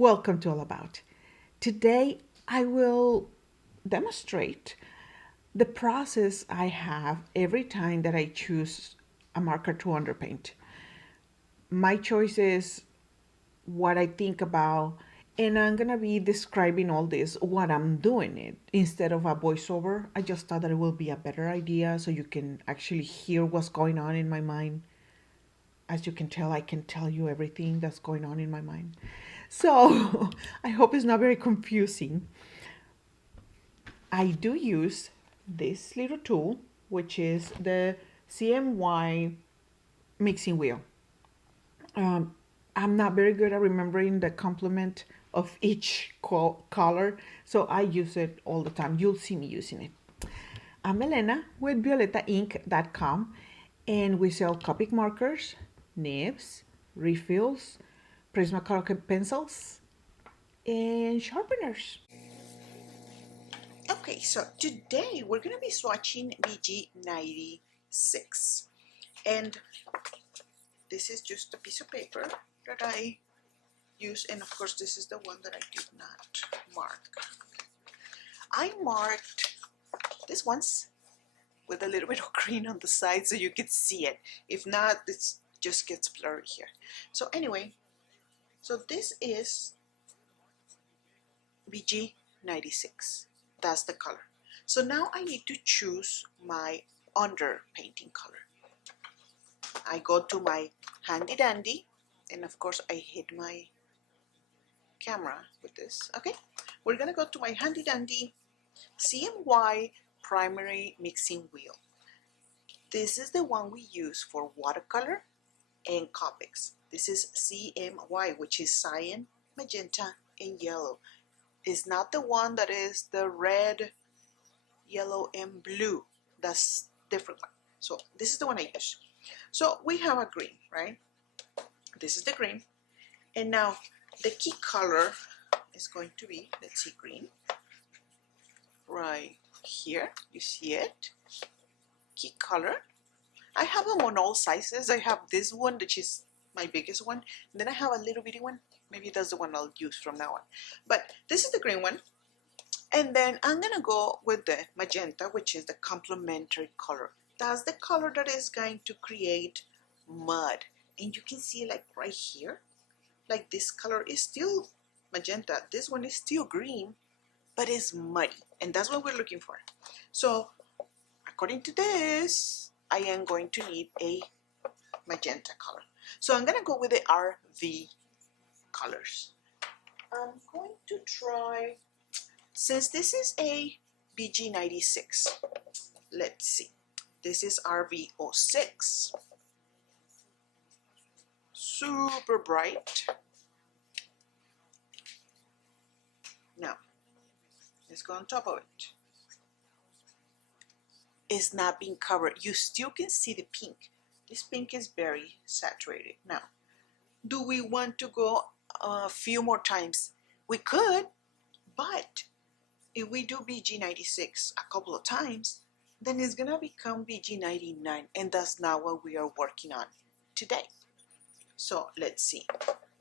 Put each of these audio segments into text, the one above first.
Welcome to All About. Today I will demonstrate the process I have every time that I choose a marker to underpaint. My choice is what I think about, and I'm gonna be describing all this what I'm doing it instead of a voiceover. I just thought that it will be a better idea so you can actually hear what's going on in my mind. As you can tell, I can tell you everything that's going on in my mind. So I hope it's not very confusing. I do use this little tool, which is the CMY mixing wheel. Um, I'm not very good at remembering the complement of each color, so I use it all the time. You'll see me using it. I'm Elena with ViolettaInk.com, and we sell Copic markers, nibs, refills, Prismacolor pencils, and sharpeners. Okay, so today we're going to be swatching BG96, and this is just a piece of paper that I use, and of course this is the one that I did not mark. I marked this once with a little bit of green on the side so you could see it. If not, it just gets blurry here. So anyway, so this is BG96. That's the color. So now I need to choose my underpainting color. I go to my handy dandy, and of course I hit my camera with this. Okay, we're gonna go to my handy dandy CMY primary mixing wheel. This is the one we use for watercolor and Copics. This is CMY, which is cyan, magenta, and yellow. It's not the one that is the red, yellow, and blue. That's different one. So this is the one I use. So we have a green, right? This is the green. And now the key color is going to be, let's see, green. Right here, you see it? Key color. I have them on all sizes. I have this one, which is my biggest one. And then I have a little bitty one. Maybe that's the one I'll use from now on. But this is the green one. And then I'm gonna go with the magenta, which is the complementary color. That's the color that is going to create mud. And you can see like right here, like this color is still magenta. This one is still green, but it's muddy. And that's what we're looking for. So according to this, I am going to need a magenta color. So I'm gonna go with the RV colors. I'm going to try, since this is a BG96, let's see. This is RV06. Super bright. Now, let's go on top of it. It's not being covered. You still can see the pink. This pink is very saturated. Now, do we want to go a few more times? We could, but if we do BG96 a couple of times, then it's gonna become BG99, and that's not what we are working on today. So let's see.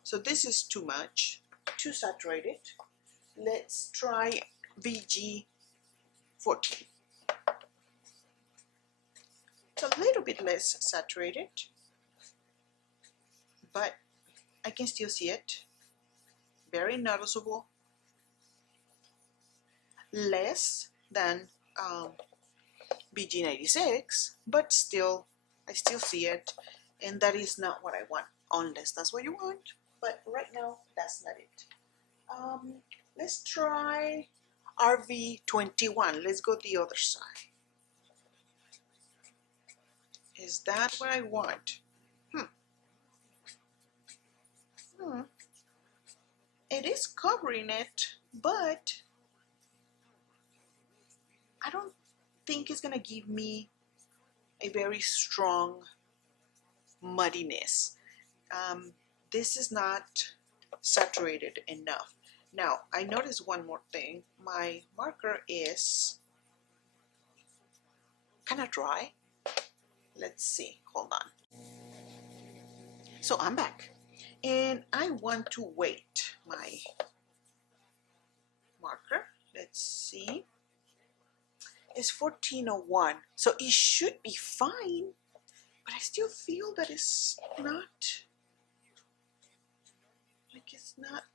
So this is too much, too saturated. Let's try BG14. It's a little bit less saturated, but I can still see it. Very noticeable. Less than BG96, but still, I still see it, and that is not what I want, unless that's what you want, but right now, that's not it. Let's try RV21. Let's go the other side. Is that what I want? It is covering it, but I don't think it's gonna give me a very strong muddiness. This is not saturated enough. Now, I noticed one more thing. My marker is kind of dry. Let's see, hold on. So I'm back, and I want to wait my marker. Let's see. It's 1401, so it should be fine, but I still feel that it's not, like it's not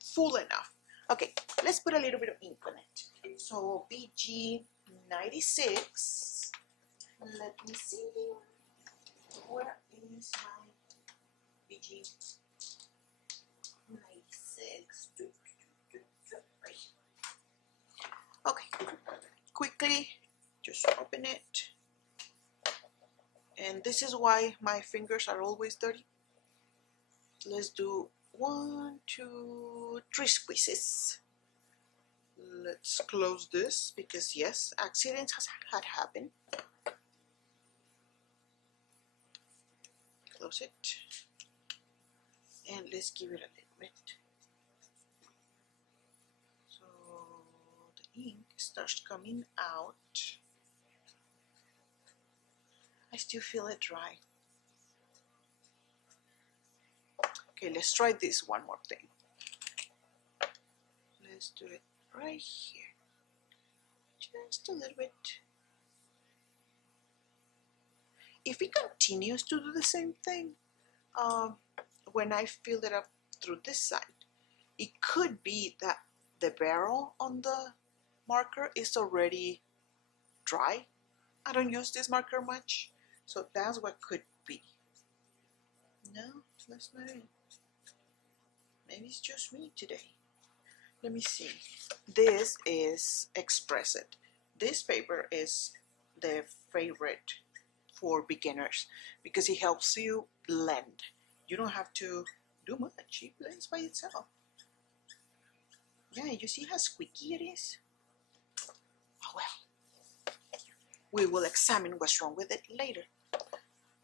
full enough. Okay, let's put a little bit of ink on it. So BG96, let me see, where is my BG96? Right here. Okay, quickly just open it, and this is why my fingers are always dirty. Let's do 1, 2, 3 squeezes. Let's close this because yes, accidents had happened. Close it, and let's give it a little bit. So the ink starts coming out. I still feel it dry. Okay, let's try this one more thing. Let's do it right here. Just a little bit. If it continues to do the same thing, when I fill it up through this side, it could be that the barrel on the marker is already dry. I don't use this marker much, so that's what could be. No, that's not it. Maybe it's just me today. Let me see. This is Express It. This paper is the favorite for beginners because it helps you blend. You don't have to do much. It blends by itself. Yeah, you see how squeaky it is? Oh well. We will examine what's wrong with it later.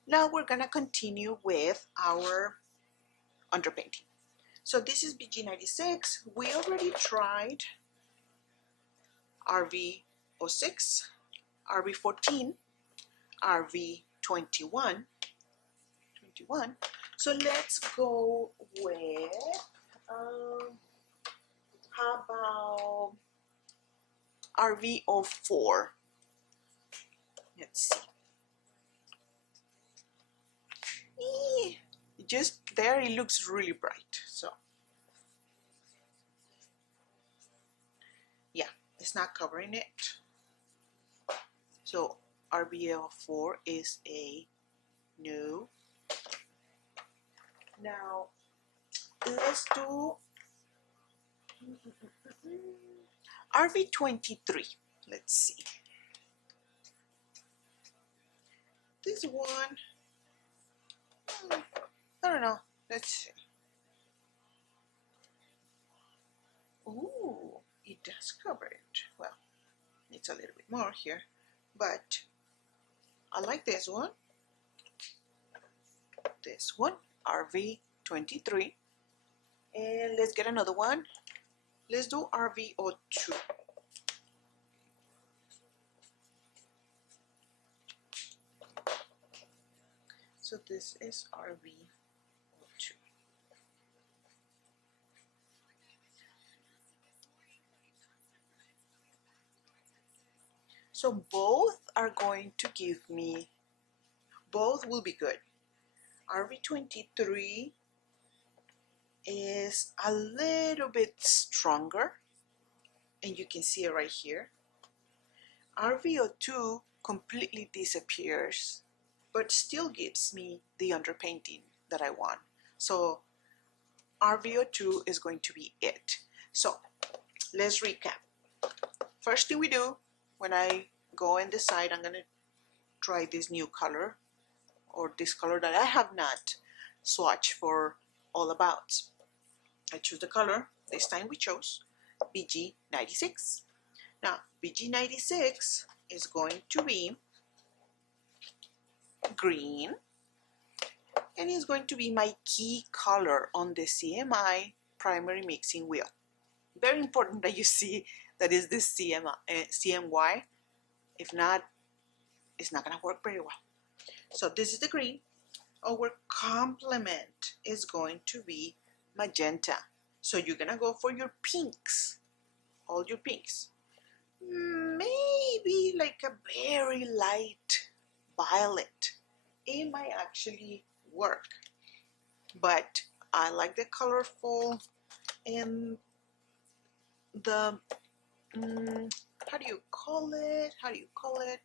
Now we're gonna continue with our underpainting. So this is BG96. We already tried RV06, RV14, RV21. So let's go with, how about RV04? Let's see. Just there, it looks really bright. So yeah, it's not covering it. So RV04 is a no. Now let's do RV23. Let's see. This one, I don't know. Let's see. Ooh, it does cover it. Well, it's a little bit more here, but I like this one. This one, RV23. And let's get another one. Let's do RV02. So this is RV02. So both are going to give me, both will be good. RV23 is a little bit stronger, and you can see it right here. RV02 completely disappears, but still gives me the underpainting that I want. So RV02 is going to be it. So let's recap. First thing we do, when I go and decide I'm going to try this new color, or this color that I have not swatched for all about. I choose the color. This time we chose BG96. Now BG96 is going to be green, and is going to be my key color on the CMI primary mixing wheel. Very important that you see that is the CMY. If not, it's not going to work very well. So this is the green. Our complement is going to be magenta. So you're gonna go for your pinks, all your pinks. Maybe like a very light violet. It might actually work. But I like the colorful and the, how do you call it?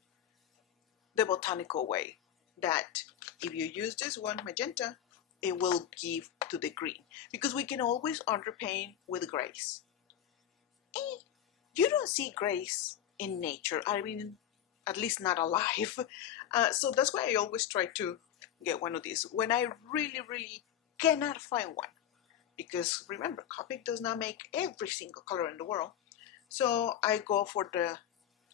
The botanical way that if you use this one, magenta, it will give to the green. Because we can always underpaint with grays. You don't see grays in nature. I mean, at least not alive. So that's why I always try to get one of these when I really cannot find one. Because remember, Copic does not make every single color in the world. So I go for the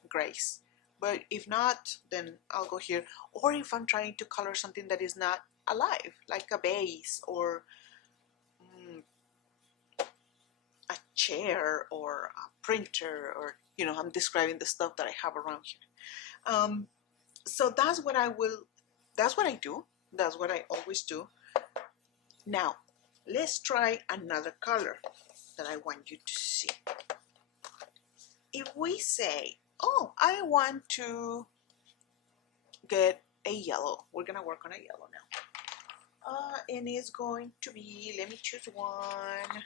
grays. But if not, then I'll go here. Or if I'm trying to color something that is not alive, like a vase or a chair or a printer, or I'm describing the stuff that I have around here. So that's what I do. That's what I always do. Now, let's try another color that I want you to see. If we say, oh, I want to get a yellow, we're gonna work on a yellow now. And it's going to be, let me choose one.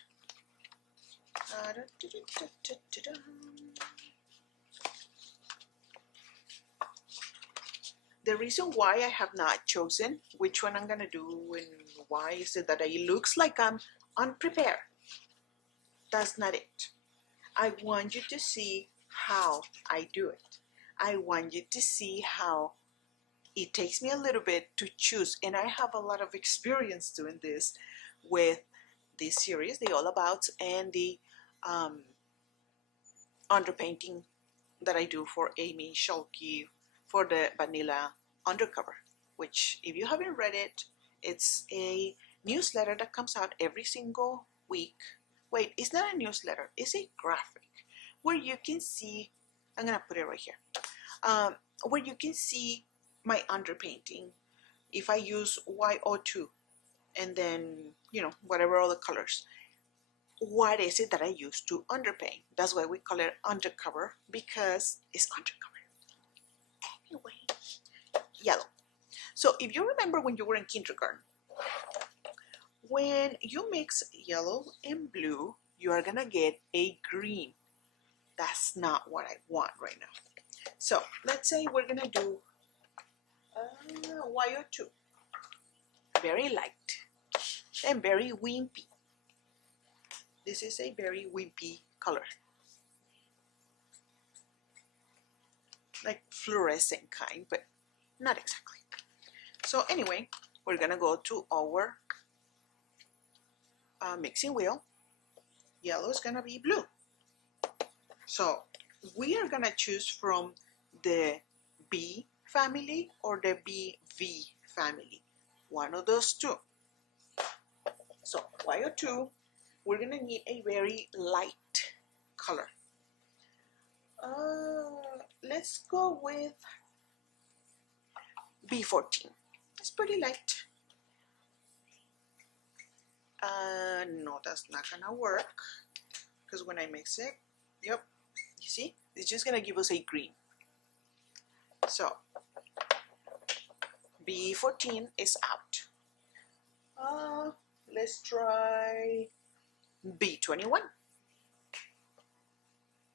The reason why I have not chosen which one I'm gonna do and why is it that it looks like I'm unprepared. That's not it. I want you to see how I do it. I want you to see how it takes me a little bit to choose, and I have a lot of experience doing this with this series, the All Abouts, and the underpainting that I do for Amy Schulke for the Vanilla Undercover, which if you haven't read it, it's a newsletter that comes out every single week. Wait, it's not a newsletter, it's a graphic where you can see, I'm gonna put it right here, where you can see my underpainting if I use Y02 and then, whatever other colors. What is it that I use to underpaint? That's why we call it undercover, because it's undercover. Anyway, yellow. So if you remember when you were in kindergarten, when you mix yellow and blue, you are gonna get a green. That's not what I want right now. So let's say we're gonna do Y02. Very light and very wimpy. This is a very wimpy color. Like fluorescent kind, but not exactly. So anyway, we're gonna go to our mixing wheel. Yellow is gonna be blue. So we are gonna choose from the B family or the BV family. One of those two. So Y02, we're gonna need a very light color. Let's go with B14. It's pretty light. No, that's not gonna work because when I mix it, yep, you see, it's just gonna give us a green. So B14 is out. Let's try B21.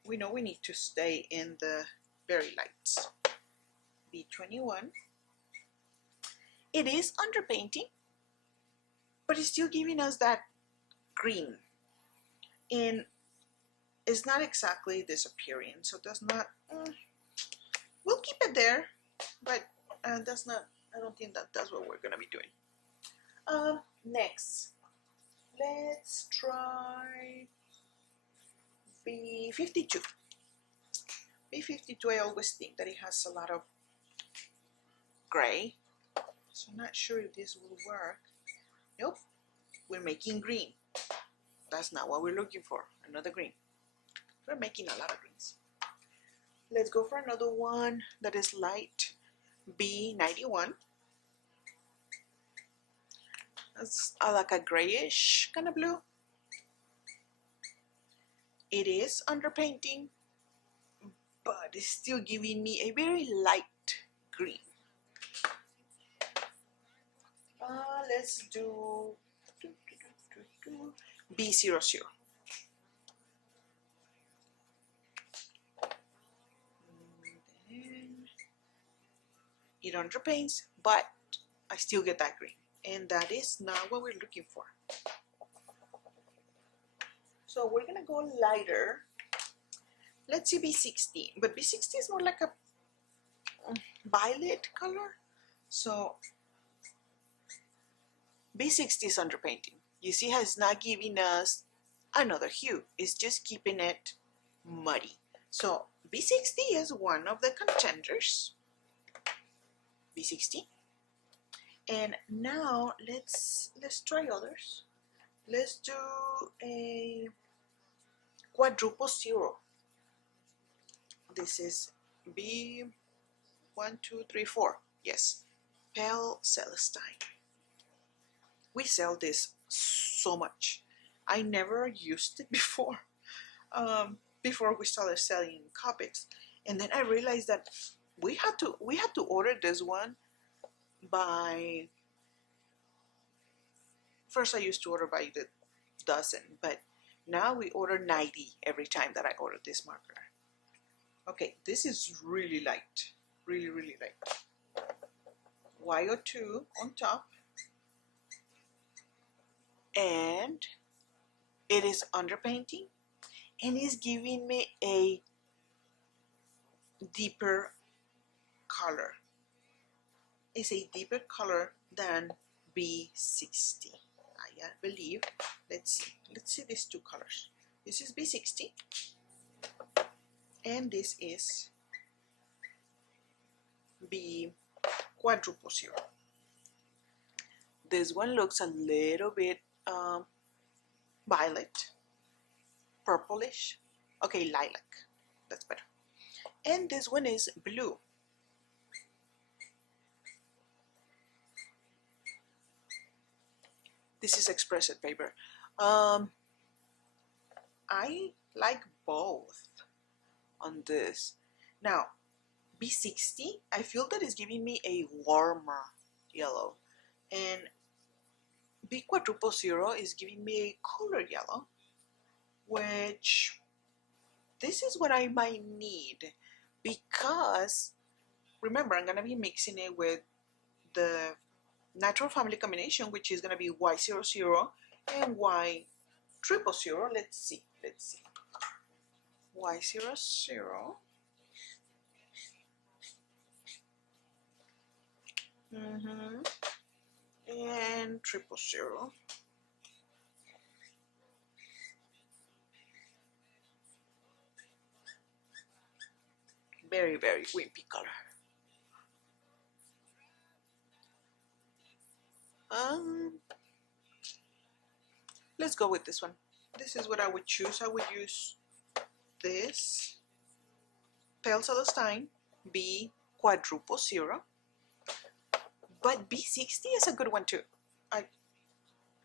We know we need to stay in the very lights. B21. It is underpainting, but it's still giving us that green. And it's not exactly disappearing, so that's not, we'll keep it there, but that's not, I don't think that's what we're gonna be doing. Next, let's try B52. B52, I always think that it has a lot of gray, so I'm not sure if this will work. Nope, we're making green. That's not what we're looking for, another green. We're making a lot of greens. Let's go for another one that is light, B91. It's like a grayish kind of blue. It is underpainting, but it's still giving me a very light green. Let's do B00. It underpaints, but I still get that green, and that is not what we're looking for. So we're gonna go lighter. Let's see B60, but B60 is more like a violet color. So B60 is underpainting. You see how it's not giving us another hue. It's just keeping it muddy. So B60 is one of the contenders. B60. And now let's try others. Let's do a quadruple zero. This is B1, 2, 3, 4. Yes, pale Celestine. We sell this so much. I never used it before. Before we started selling Copics, and then I realized that we had to order this one by. First, I used to order by the dozen, but now we order 90 every time that I order this marker. Okay, this is really light, really light. YO2 on top, and it is underpainting, and is giving me a deeper color. It's a deeper color than B60. I believe. Let's see these two colors. This is B60, and this is B quadruple zero. This one looks a little bit violet, purplish. Okay, lilac. That's better. And this one is blue. This is expressive paper. I like both on this. Now, B60, I feel that it's giving me a warmer yellow, and B quadruple zero is giving me a cooler yellow, which this is what I might need, because remember, I'm going to be mixing it with the natural family combination, which is going to be Y00 and Y000. Let's see. Y00. And 000. Very wimpy color. Let's go with this one. This is what I would choose. I would use this pale Celestine B quadruple zero, but B60 is a good one too.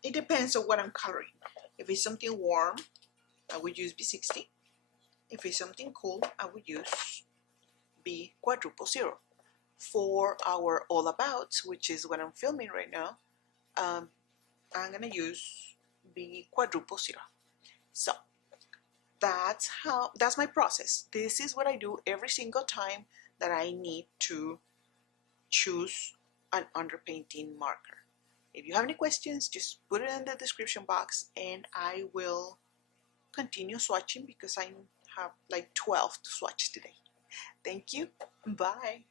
It depends on what I'm coloring. If it's something warm, I would use B60. If it's something cool, I would use B quadruple zero. For our all abouts, which is what I'm filming right now, I'm gonna use B quadruple zero. So that's my process. This is what I do every single time that I need to choose an underpainting marker. If you have any questions, just put it in the description box and I will continue swatching, because I have like 12 to swatch today. Thank you. Bye.